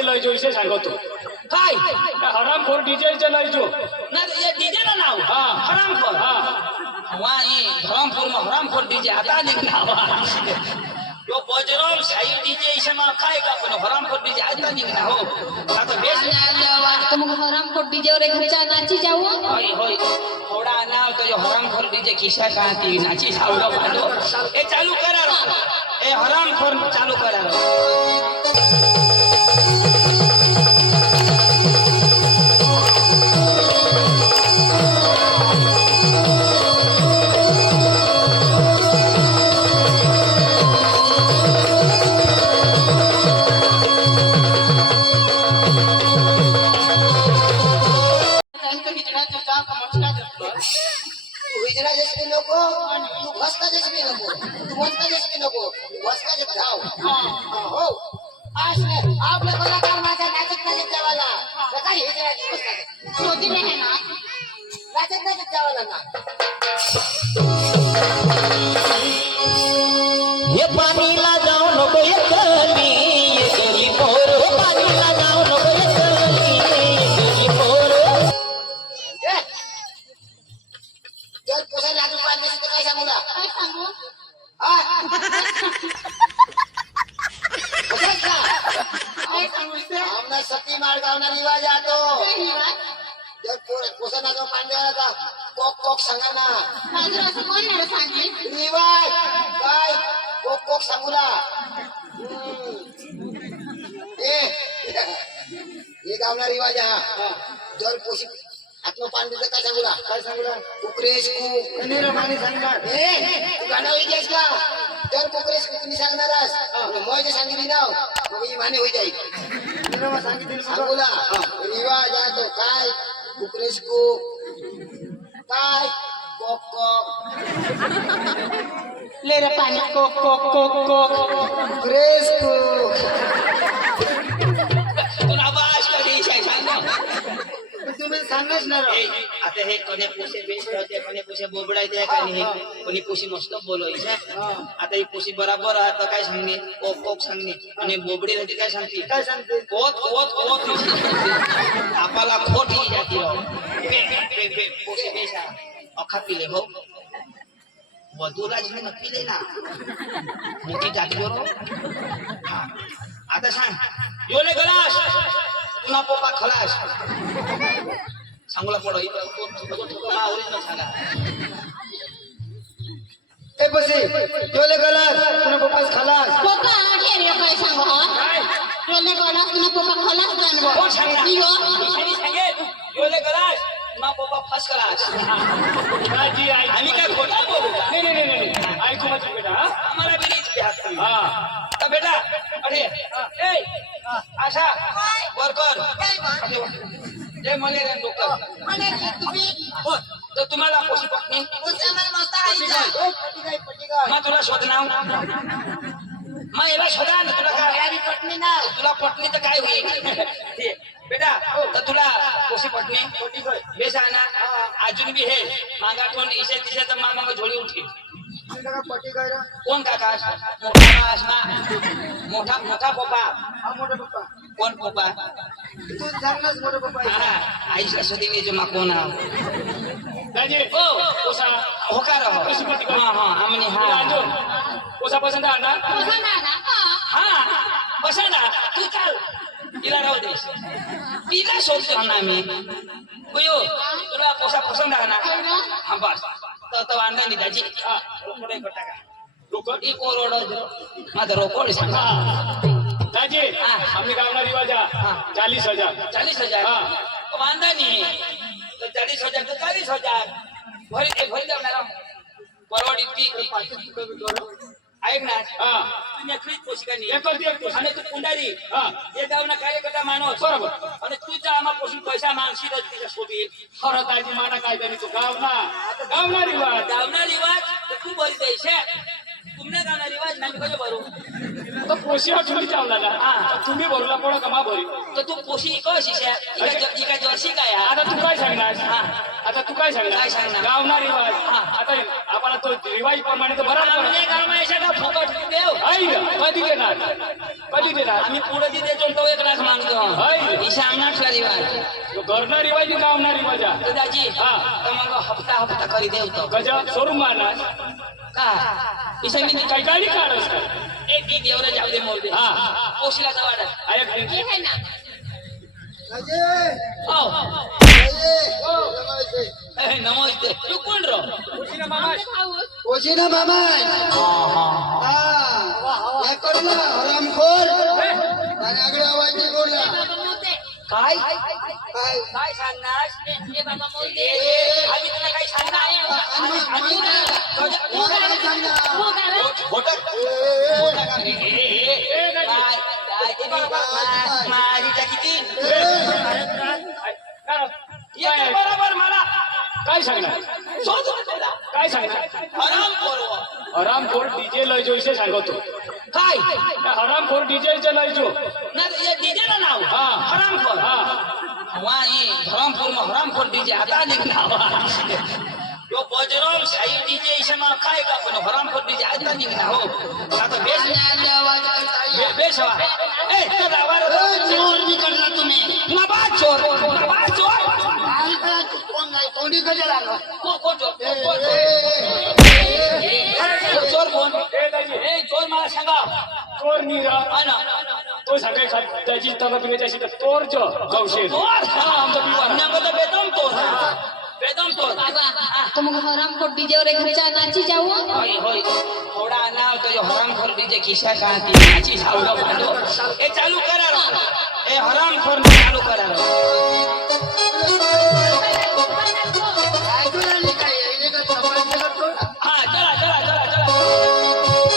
DJ लय जो इसे सांगतो काय हरामखोर डीजे चे लय जो ना ये डीजे ना नाव हरामखोर वहाँ ये धरमपुर में हरामखोर डीजे आता नहीं ना यो बजरंग साई डीजे इसे मार खाएगा पण हरामखोर डीजे आता नहीं ना हो ना तो बेस तुम हरामखोर डीजे और घरचा नाची जाऊ होय होय थोड़ा नाव तो यो हरामखोर डीजे किसा काती नाची सावडो बांधो ए चालू करा रो ए हरामखोर चालू करा रो हिजरा जसबी नको तू भस्ता जसबी नको तू वस्ता जसबी नको वस्ता जस जाओ हो असले आपले कलाकार माझा नाचत नाचत जावाला काय हिजरा वस्ता होती नाही ना नाचत नाचत जावाला ना ये पाणीला जाऊ नको एकली पोर पाणीला जाऊ नको एकली पोर जर पोसा लागू पाहिजे तर काय सांगू ना काय सांगू काय सांगू आमना सती माळगावना रिवाज आतो जर पोसा लागू पांड्याला का कोक कोक सांगा ना माझं असं कोण मला सांगेल रिवाज काय कोक कोक सांगूला हे गावना रिवाज हा जर पोशी आत्म पांडे काय सांगूला कुकरेश कनेरा माने सांगणार तू गाणं होईस का जर कुकरेश तुम्ही सांगणारस मग जे सांगितली नाव मग ही माने होई जाईल सांगूला रिवाज आहे तो काय कुकरेश को काय कोक कोक ले रे पाणी कोक कोक कोक कोक कुकरेश को तुला आवाज कधी सांग तुम्ही सांगच ना आता हे कोणी पुसे बेस होते कोणी पुसे बोबडायचे कोणी कोणी पुशी मस्त बोलायचे आता ही पुशी बराबर आहे तर काय सांगणे कोक कोक सांगणे आणि बोबडी राहते काय सांगते कोत कोत कोत आपला खोट ही जाती हो पुसे बेस अखा पिले हो वधूराज ने नक्की दे ना मोठी जाती हो आता सांग योले गलास पुन्हा पोपा खलास सांगूला पडो मा ओरिजिनल सांगा ए बसे जोले गलास पुन्हा पप्पास खलास पोका हे रे काय सांगू रोले गोडा तुला पोका खलास जाणगो कोण सांगा इयो मी सांगे योले गलास पुन्हा पोपा फस खलास जी आई आम्ही काय खोटा बोलू का नाही ऐकू माझी बेटा आम्हाला बी रीच घ्या हा तर बेटा अरे ए आशा वर्कर जय मलेरिया डॉक्टर हो तर तुम्हाला पोशी पत्नी मग तुला शोधणार मग याला शोधा ना तुला काय पत्नी ना तुला पत्नी तर काय होईल बेटा तर तुला पोशी पत्नी बेस आहे ना अजून बी हे मागाठून इशे तिशे तर माग झोळी उठी पटी काय कोण काका मोठा ना मोठा मोठा पप्पा हा मोठा पप्पा कोण पप्पा तू सांगलास मोठा पप्पा आई सरस्वती जो मा कोण दाजी ओ पोसा होकार हाँ हाँ हमने हाँ पोसा पसंद आहे ना पसंद आला हाँ पसंद आ तू चल तिला राहू दे तिला शोधतो ना मी कोयो तुला पोसा पसंद आहे ना हाँ बस तो वांधा नहीं दाजी रोकड़े कटा का रोकड ई को रोड माझा रोकड सांगा दाजी आम्ही गावना रिवाज आहे 40,000 40,000 वांधा नहीं तो 40,000 तो 40,000 भरी जाणार परवडी ती ऐक ना तुम्ही एकलीच पोषिका नाही आणि तू पुंडारी हे गावना कार्यकर्ता माणूस बरोबर आणि तुझ्या आम्हा पोषून पैसा मागशील तिच्या सोबी खरं दाजी माना काय तरी तू गावना रिवाज गावना रिवाज तर तू बरी द्यायचे तुमने गावना रिवाज नाही कसे भरू तो पोशिया ठेवली चावला ना तुम्ही भरला कोणा कमा भरी तर तू पोशी कशी इका जर्सी काय आता तू काय सांगणार आता तू काय काय सांगणार सांगणार? गावना रिवाज आता आपण तो रिवाज प्रमाणे तो भरा आम्ही गावना फुकट देव कधी देणार आम्ही पुढे देतो तो 1 लाख मागतो तो हाय. ईशा आमनाटला रिवाज तो घरना रिवाज ની ગામના રિવાજ આ દાદાજી હા. તમારો હપ્તા હપ્તા કરી દેવ તો ગજા શોરૂમ માં का ईशा मी કઈ ગાડી કાઢસ काय एक दी देवरा जाऊ दे मोर दे हा पोसला दवाडा આ એક મિનિટ. ये है ना आओ नमस्ते ए नमस्ते तू कोण रो ખુશીના મામા ओशीना मामा हा हे कडला हरामखोर आणि आगळे आवाज नाही बोलला बाबा मोते काय काय काय सांगणार ये बाबा मोते आम्ही तुला काय सांगणार आणि मला काय सांगणार वो गाला खोटं खोटं का काय काय ते माझी किती येते बरोबर मला काय सांगणार शोधून त्याला काय सांगणार हराम पोरवा હરામખોર ડીજે લઈ જો વિશે सांगतो काय હરામખોર ડીજે चे લઈ જો ना ये डीजे ना नाव हा. हरामखोर हा वा ये हरामखोर में हरामखोर डीजे आता निघणार यो बजरंग साई डीजे इसमा काय का पण हरामखोर डीजे आता निघणार हो आता बेस आवाज करता बेस हवा ए तर आवाज चोर निकडला तुम्ही नबा चोर काय काय कोण नाही कोणी कशाला आलो को चोर कोण ए दाजी ए चोर मला सांगा तोर नीरा हा ना तो सांगाय खात त्याची तबा पिण्याची तोर जो गौशे चोर हा आमचा पिवा आमच्याकडे बेदम चोर बेदम चोर बाबा तुम हराम को डीजे और खर्चा नाची जाओ होय होय थोडा नाव तो जो हरामखोर डीजे खिसा काढती नाची सावडा भांडो ए चालू करा रो. ए हरामखोर ने चालू करा रो. ऐकून आली काय येणे का तपासणी करतो हा चला चला चला चला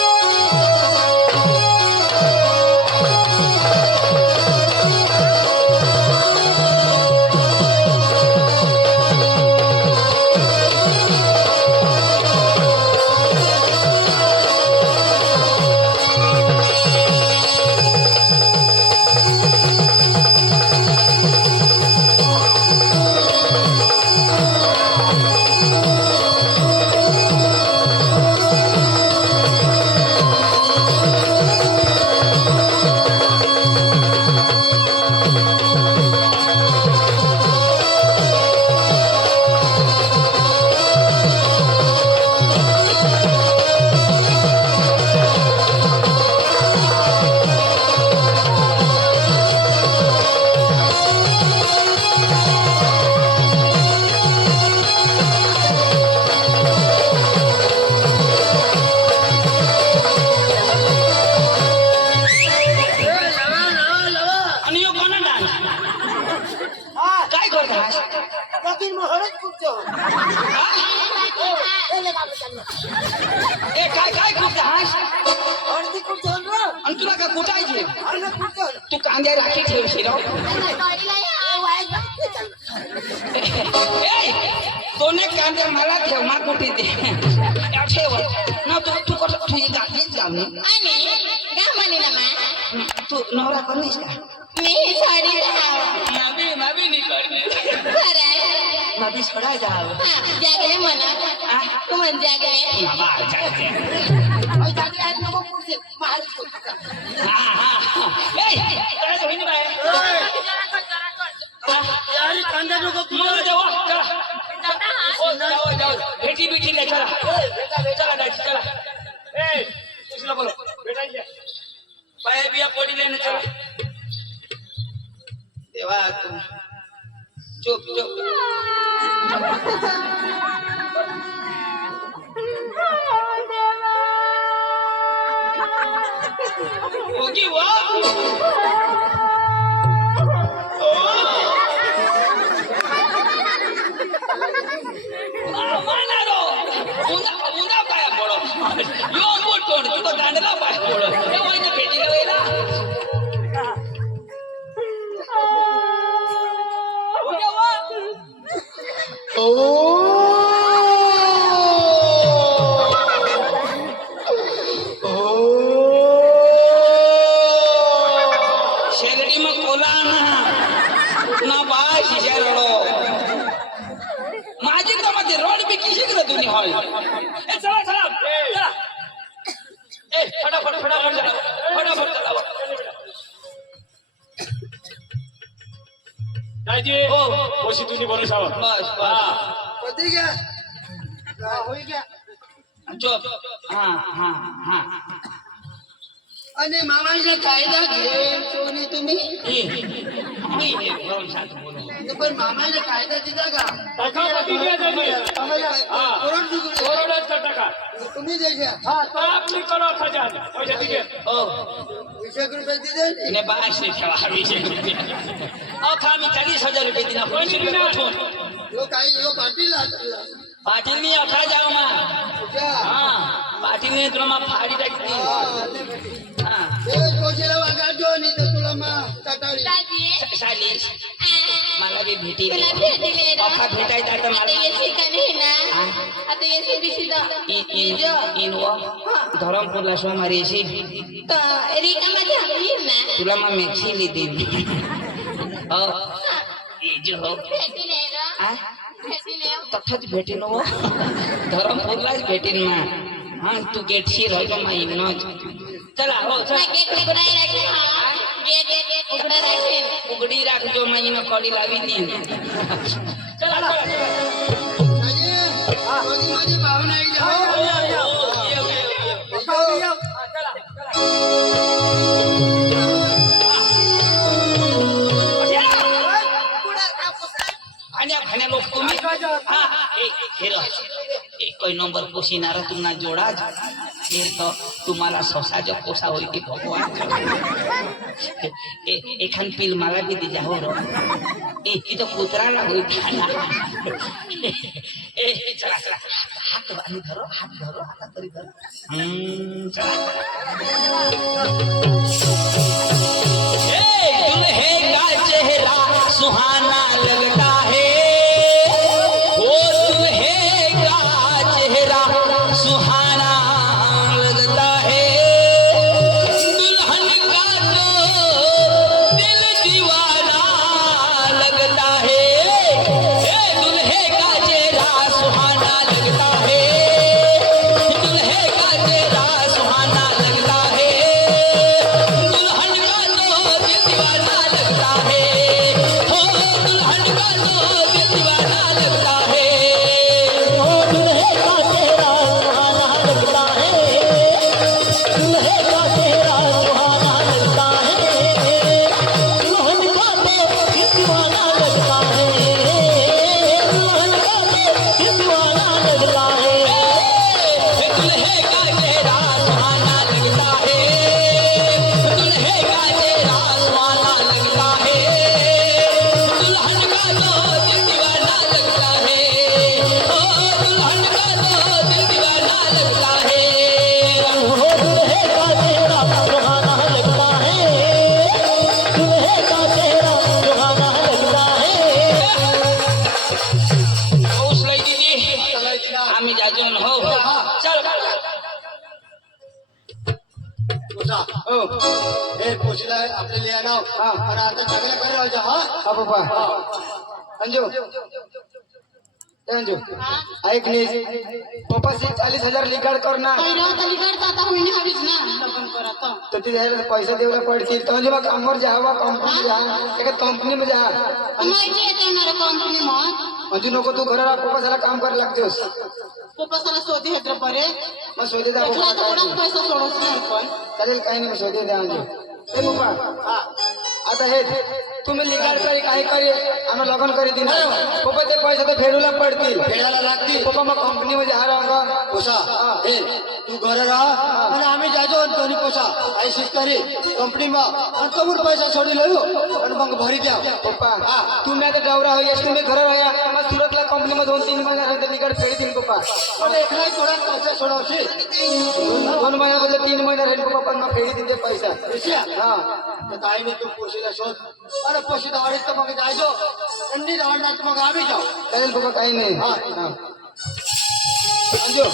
आणि यो कोण डान्स काय करतास कबीर मग हळद कुठतो ए काय काय करतास हळदी कुठतो आणि तुला का कुटायचे हळद कुठतो तू कांद्या राखी ठेवशील हो. ए दोन एक कांदे मला ठेव मा कुठे ते ठेव ना तू कसं तू गाठलीच लावली आणि गामानी ना मा तू नवरा करूस का मी साडी राहाव नाभी निकळली खरं नाभी सोडाय जाव जागले म्हणा तू म्हण जागले नको पुढचे महाराज यारी कांदा नको भेटी भेटी नाही चला चला जायचं चला ए कुशला बोलो भेटायचे पाया बिया पडले ना चला देवा तू चुप चुप होगी वा मानारो उदा पाया पडो यो मोठो तू तो दांडला पाया पडो हे वयना भेटीला वेला होगी वा शेरडी में कोला ना बाय शिशा रडो माझी तो मध्ये रोड बी किशी कर तुम्ही हॉल ए चला चला चला ए फटाफट चला फटाफट चला दाजी हो. पोशी तुम्ही बरं सावं बस हा बस पती घ्या होई घ्या चोप हा हा हा आणि मामाचा कायदा घे सोनी तुम्ही मी हे भरून सांगतो बोलू पण मामाचा कायदा दिला का टाका पती घ्या दाजी हा कोण चुकले कोरडाच का टाका तुम्ही द्यायच्या हा तर आपली करा खजान पैसे ठीक आहे हो 20 रुपये दिले ने 22 ठेवा 20 रुपये अहो खा मी 40,000 रुपये दिला 20 रुपये पाठवून यो काही यो पाटील पाटील मी अखा जाऊ मा हा पाटील तुला मा फाडी टाकली हा पोचेला वागा जो नाही तर तुला मा टाटाळी दादी शालीस मला बी भेटी तुला भेटले ना अखा भेटायचं आता आता मला येसी का नाही ना हा? आता येसी दिसी दा इन धरमपूरला सोमारीशी तर रिकामा झाली ना तुला मा मॅक्सी देईन हो भेटले ना आ? भेटले तथाच भेटेन हो धरमपूरलाच भेटेन मा हा तू गेटशी राहिलो मा इनच चला हो मैं चला गेट उघडा रखे हाँ गेट उघडा रखे उघडी राखजो मा इन कडी लावी देईन चला चला माझी भावना आहे हो, हो, ये, ये, ये. खाण्या लोक तुम्ही हा हेरो एक नंबर पोसिनारा तुम्हाला जोडा फिर तो तुम्हाला सोसा जो पोसा होई की भगवान एखान पिल मला भी दे जाओ रो तो कुतराला होई खाना चला चला हात धरो हात तरी धरो चला दुल्हे का चेहरा सुहाना लगता है वो दुल्हे का चेहरा सुहाना लगता है दुल्हन का तो दिल दीवाना लगता है दुल्हे का चेहरा सुहाना लगता है दुल्हे का चेहरा सुहाना लगता है दुल्हन का तो दिल दीवाना लगता है हो दुल्हन का तो दिल दीवाना लगता है हो दुल्हे का चेहरा सुहाना लगता है दुल्हे का चेहरा सुहाना लगता है दुल्हन का तो दिल दीवाना लगता है दुल्हन का तो दिल दीवाना लगता है दुल्हे का चेहरा सुहाना लगता है दुल्हे का चेहरा सुहाना लगता है दुल्हन का तो दिल दीवाना लगता है ओ दुल्हन का तो दिल दीवाना लगता है ओ दुल्हे का चेहरा सुहाना लगता है दुल्हे का चेहरा सुहाना लगता है उस दीदी आम्ही जाजून हो चल हो हे पोचला आपल्याला या नाव पण आता चांगल्या बरं राहू द्या हा बाबा अंजू अंजू ऐक नाही पप्पाशी 40,000 लिकाड करणार पहिलं करता आता होईन हवीच ना लग्न करत तर तिथे पैसा देऊला पडतील तर म्हणजे मग कामावर जावा कंपनी जा एका कंपनीमध्ये जा माहिती येते ना कंपनी मग म्हणजे नको तू घराला पप्पाला काम करायला लागतेस पप्पाला शोधी हेत्र परे मग शोधे जा तुला तर थोडाच पैसा सोडूच नाही पण चालेल काही नाही शोधे द्या म्हणजे हे पप्पा हा आता हे तुम्ही लिगाड करी काही करी आम्ही लग्न करी दिन पप्पा ते पैसा तर फेडूला पडतील फेडायला लागतील पप्पा मग कंपनीमध्ये हा राहा पोसा हे तू घर राहा आणि आम्ही जातो दोन्ही पोसा ऐशीच करी कंपनीમાં कमूर पैसा सोडी लो आणि मग भरी द्या पप्पा तुम्ही आता डवरा होईस तुम्ही घर राहा मग सुरतला कंपनीमध्ये 2-3 महिना राहते लिगाड फेडी दिन पप्पा पण एकलाही थोडा पैसा सोडावशी 2 महिन्याबद्दल 3 महिना राहील पप्पा पण मग फेडी देते पैसा हा तर काही नाही तू पोशीला शोध अरे पोशी धावाडीत तर मग जायचो त्यांनी धावणार मग आम्ही जाऊ चालेल बाबा काही नाही अंजू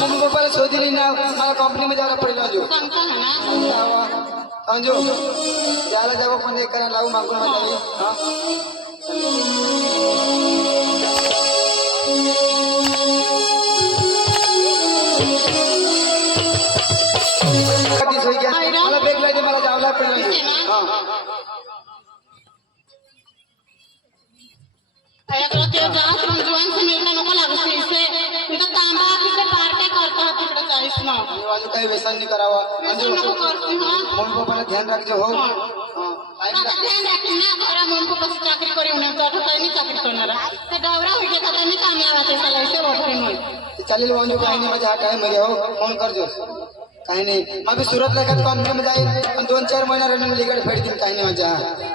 मम्मी पप्पाला शोधली ना मला कंपनीमध्ये जायला पडेल अंजू सांगता ना अंजू जायला जावं पण एक करायला लावू मागून माझ्या मला बेग लायचे मला जावला पडेल हा ऐकलं ते जास मंजुवांचं मिळणं नको लागते इथे तुझं तांबा तिथे पार्ट्या करतात तिकडे जाईस ना आणि वाजू काही व्यसन नाही करावा व्यसन नको करते हा मम्मी पप्पाला ध्यान राखજો हो आता ध्यान राखीन ना घरा म्हणून कसं चाकरी करी होणार तर काही नाही चाकरी करणार ते डवरा होते का त्यांनी काम लावायचे सलाईचे वगैरे म्हणून चालेल वांजू काही नाही माझ्या हा टाइम मध्ये हो फोन करजो काही नाही मग सुरतला एखाद कंपनीमध्ये जाईल आणि 2-4 महिना रनिंग लिगड फेडतील काही नाही माझ्या